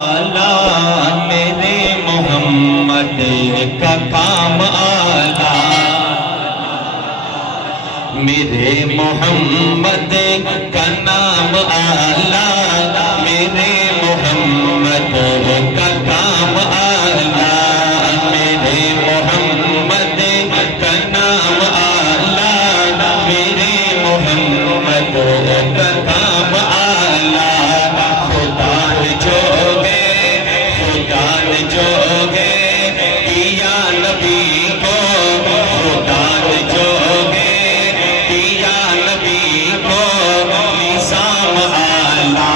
میرے محمد کا کام آلہ، میرے محمد کا نام آلہ، میرے محمد کا کام آلہ، میرے محمد کا نام آلہ، میرے محمد کا کام آلہ۔ خدا نے جو دیا نبی کو، خدا نے جو دیا نبی کو، نظام آلہ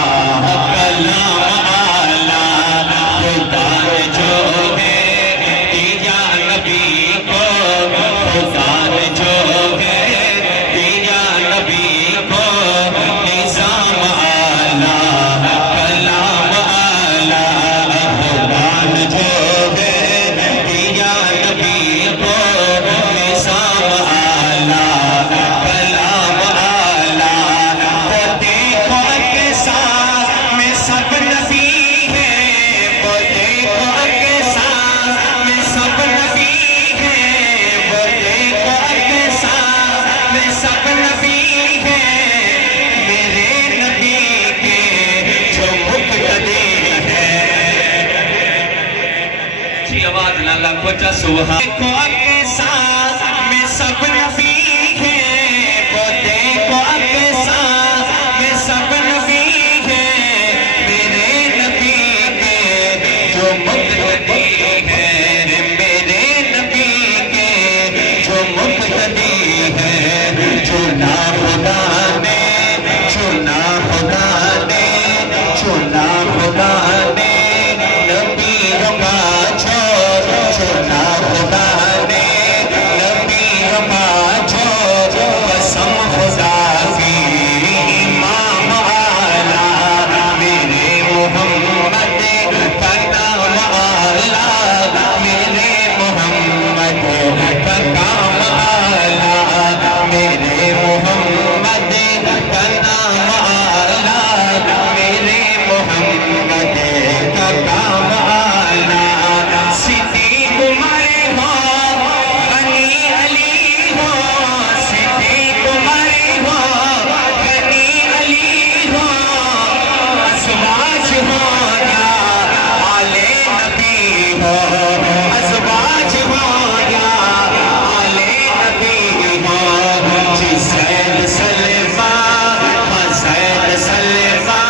کلام آلہ۔ خدا نے جو دیا نبی کو، خدا نے جو دیا نبی کو، نظام آلہ کلام آلہ۔ خدا نے جو دیا نبی کو، نظام آلہ کلام آلہ۔ وہ دیکھو کہ ساتھ میں سب نبی ہیں، وہ دیکھو کہ ساتھ میں سب نبی ہیں، وہ دیکھو کہ ساتھ میں سب نبی ہیں، میرے نبی کے جو مقتدی ہیں۔ جی آواز لالا کوچا سبحان۔ دیکھو کہ ساتھ میں سب نبی ہیں، وہ دیکھو کہ ساتھ میں سب نبی ہیں، میرے نبی کے جو مقتدی ہیں، میرے نبی کے جو مقتدی ہیں۔ چنا خدا نے، چنا خدا نے، چنا خدا نے نبیوں کا چھوڑ، چنا خدا نے نبیوں کا چھوڑ، قسم خدا کی امام آلہ، میرے محمد کا نام آلہ، میرے محمد کا کام آلہ، میرے محمد کا نام آلہ، میرے محمد کا کام آلہ۔ صدیق عمر ہو، غنی علی ہو، صدیق عمر ہو، غنی علی ہو، ازواج ہو یا آل نبی ہو، ازواج ہو یا آل نبی ہو۔ جی زید سلمہ، زید سلمہ،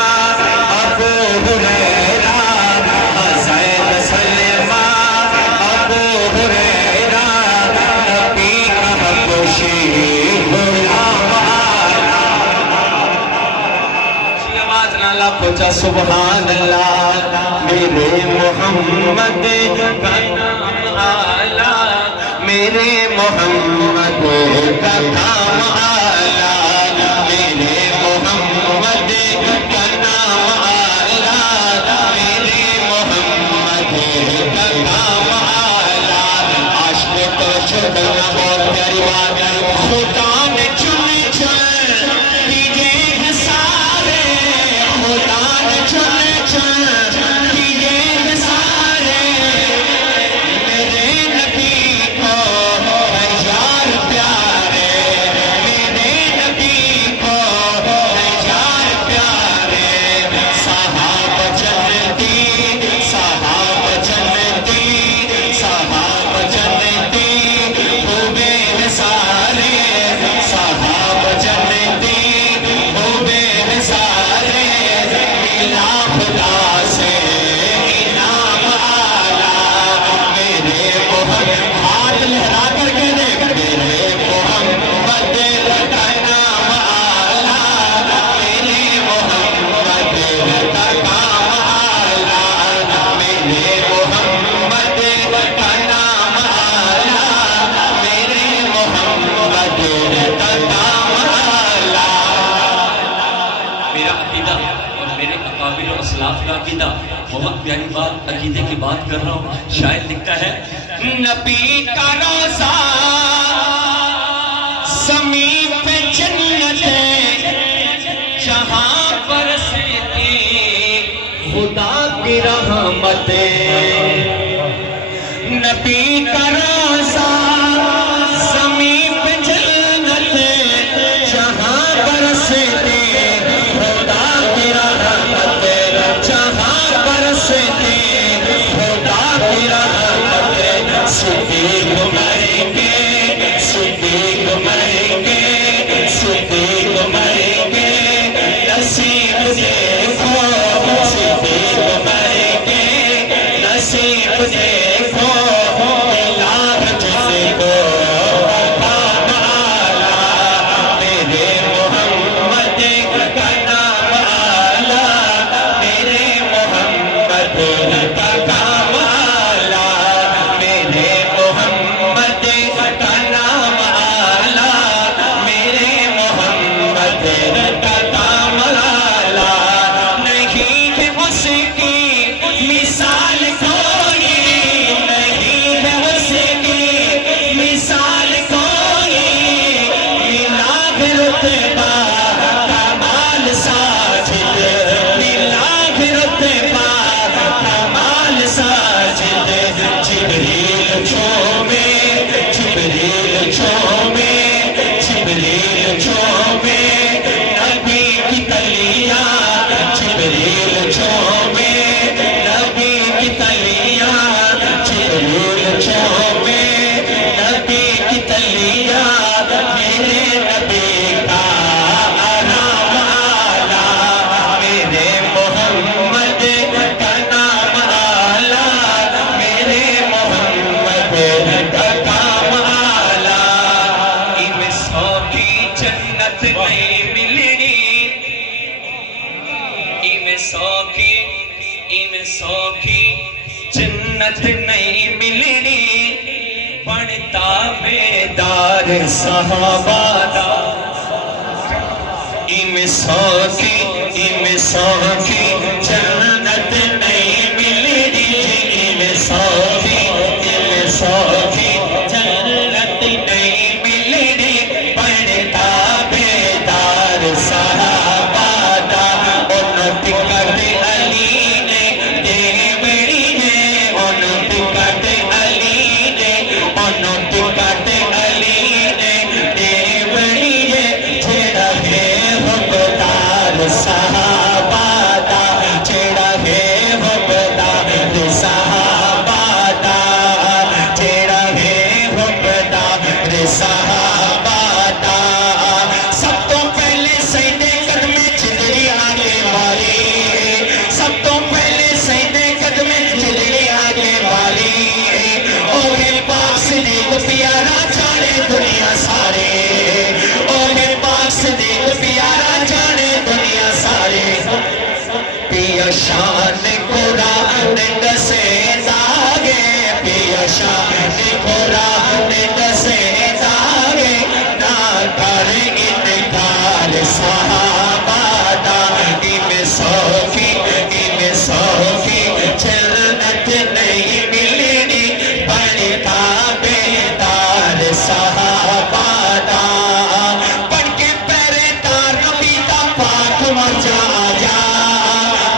ابو ہریرہ، زید سلمہ، ابو ہریرہ، نبی کا حبشی غلام آلہ۔ جی آواز نالا پوچھا سبحان اللہ۔ میرے محمد کا نام آلہ، میرے محمد کا کام آلہ، میرے محمد کا نام آلہ، میرے محمد کا کام آلہ۔ عاشق تو چھوڑنا بہت پیاری بات ہے، خدا نے چن چن دیے ہیں سارے، خدا نے چن چن دیے ہیں سارے، میرے نبی کو ہے یار پیارے، میرے نبی کو ہے یار پیارے۔ صحابہ جنتی، صحابہ جنتی، صحابہ جنتی ہوئے ہیں سارے، صحابہ جنتی ہوئے ہیں سارے، ملا خدا سے انعام آلہ، میرے محمد، ہاتھ لہرا کر کے دیکھ، میرے محمد کا نام آلہ، میرے محمد کا کام آلہ، میرے محمد کا نام آلہ، میرے محمد کا کام آلہ۔ میرا عقیدہ اور میرے اکابر و اسلاف کا عقیدہ، بہت پیاری بات، عقیدے کی بات کر رہا ہوں۔ شاعر لکھتا ہے، نبی کا روضہ زمین پہ جنت ہے، جہاں پر سے خدا کے رحمت نبی کا روضہ زمین پہ جنت جہاں برستے خدا کی رحمت جہاں برستے خدا کی رحمت صدیق مریں گے صدیق مریں گے صدیق مریں گے نصیب دیکھو صدیق مریں گے نصیب دیکھو ملا جس کو مقام اعلیٰ میرے محمد کا نام اعلیٰ میرے محمد کا کام اعلیٰ میرے محمد کا نام اعلیٰ میرے محمد کا کام اعلیٰ نہیں ہے اس کی مثال کوئی نہیں ہے اس کی مثال کوئی ملا ہے رتبہ کمال ساجد ملا ہے رتبہ کمال ساجد جبریل چومے جبریل چومے جبریل چومے نبی کی تلیاں جبریل چومے نبی کی تلیاں جبریل چومے نبی کی تلیاں میرے نبی کا آرام اعلیٰ میرے محمد کا نام اعلیٰ میرے محمد کا کام اعلیٰ ان سو کی جنت نہیں ملنی ان سو کی جنت نہیں ملنی بنتا بیدار صحابہ دا ان سو کی جنت نہیں ملنی ان سو کی جنت نہیں ملنی بنتا بیدار صحابہ دا ان ٹکٹ علی نے دیوڑی ہے ان ٹکٹ علی نے ان ٹکٹ علی نے دیوڑی ہے جڑا ہے حقدار صحابہ دا جڑا ہے حقدار صحابہ دا جڑا ہے حقدار صحابہ دا سب تو پہلے سیدے قدم جھلڑی آگے والی سب تو پہلے سیدے قدم جھلڑی آگے والی اوہ پاک صدیق پیارا جانے دنیا سارے اوہ پاک صدیق پیارا جانے دنیا سارے پیا شان قرآن دسے داغے پیا شان قرآن دسے داغے نہ کر انکار صحابہ دا ان سو کی جنت نہیں ملنی بنتا بیدار صحابہ دا پڑھ کے پہرے دار نبی دا پاک مر جا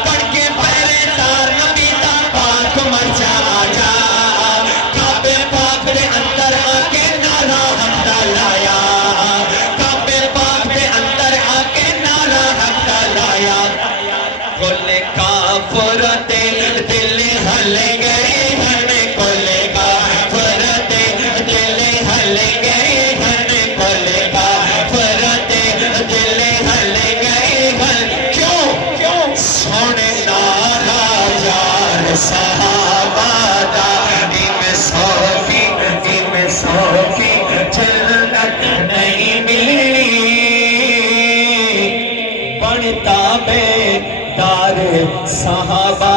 پڑھ کے پہرے دار نبی دا پاک مر جا کعبے پاک دے اندر آ کے نعرہ حمدہ لایا کعبے پاک دے اندر آ کے نعرہ حمدہ لایا کل کافر دل ہل گئے ہن کل کافر دل ہل گئے ہن کل کافر دل ہل گئے ہن کیوں سونے نعرہ یار صحابہ دا ان سو کی جنت نہیں ملنی بنتا بیدار صحابہ